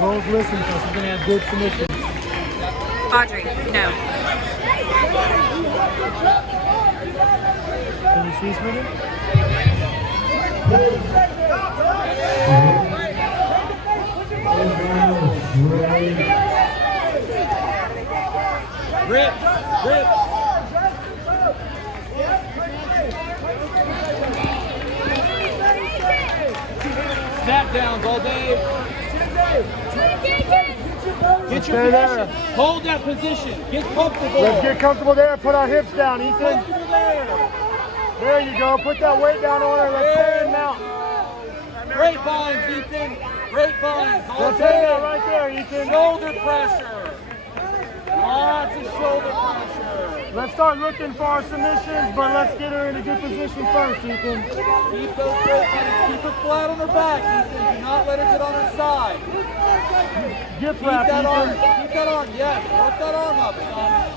Pros listen because we're going to have good submissions. Audrey, no. Can you see Smithers? Rip, rip. Snap downs all day. Get your position. There. Hold that position. Get comfortable. Let's get comfortable there. Put our hips down, Ethan. Comfortable there. There you go. Put that weight down on her. Let's stay in mount. Grapevines, Ethan. Grapevines. All Let's stay day. there, right there, Ethan. Shoulder pressure. Lots of shoulder pressure. Let's start looking for our submissions, but let's get her in a good position first, Ethan. Keep those grapevines. Keep her flat on her back, Ethan. Do not let her get on her side. Get Keep flat, that arm. Ethan. Keep that arm. Yes. Work that arm up, son.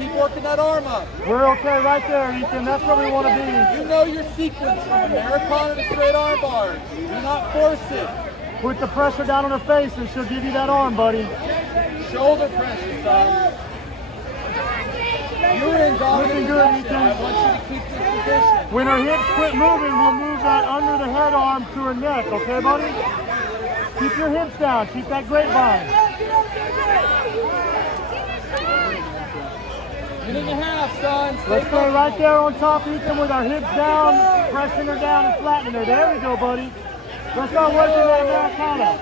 Keep working that arm up. We're okay right there, Ethan. That's where we want to be. You know your sequence from Americana to straight arm bars. Do not force it. Put the pressure down on her face and she'll give you that arm, buddy. Shoulder pressure, son. You're in dominant Looking good, position. Ethan. I want you to keep this position. When her hips quit moving, we'll move that under the head arm to her neck, okay, buddy? Keep your hips down. Keep that grapevine. Minute and a half, son. Let's stay right there on top, Ethan, with our hips down, pressing her down and flattening her. There we go, buddy. Let's start working that Americana.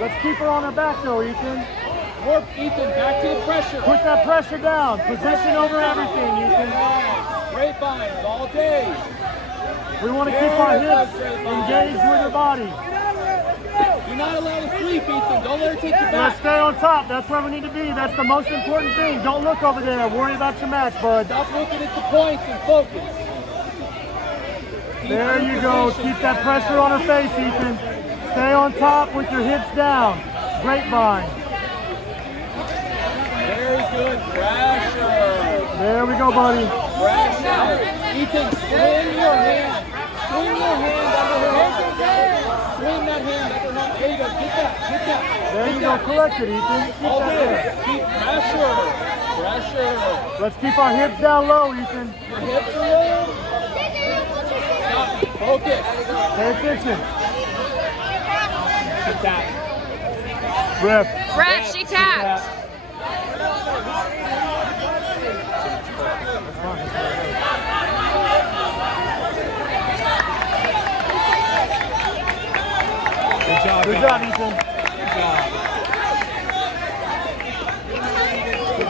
Let's keep her on her back, though, Ethan. Work, Ethan. Back to the pressure. Put that pressure down. Position over everything, Ethan. Grapevines all day. We want to keep our hips engaged with her body. Do not allow her to sleep, Ethan. Don't let her take you Let's back. stay on top. That's where we need to be. That's the most important thing. Don't look over there. Worry about your match, bud. Stop looking at the points and focus. There you go. Keep that pressure on her face, Ethan. Stay on top with your hips down. Grapevine. Very good. Pressure. There we go, buddy. Pressure. Ethan, swing your hand. Swing your hand under her arm. Swing that hand under her arm. There you go. Get that. Get that. There you go. Collect it, Ethan. Keep All that day. there. Keep pressure. Pressure. Let's keep our hips down low, Ethan. Your hips are low. Stop. Focus. Pay attention. Get that. Rep. Ref, she tapped. Good job. Good job, Ethan. Good job.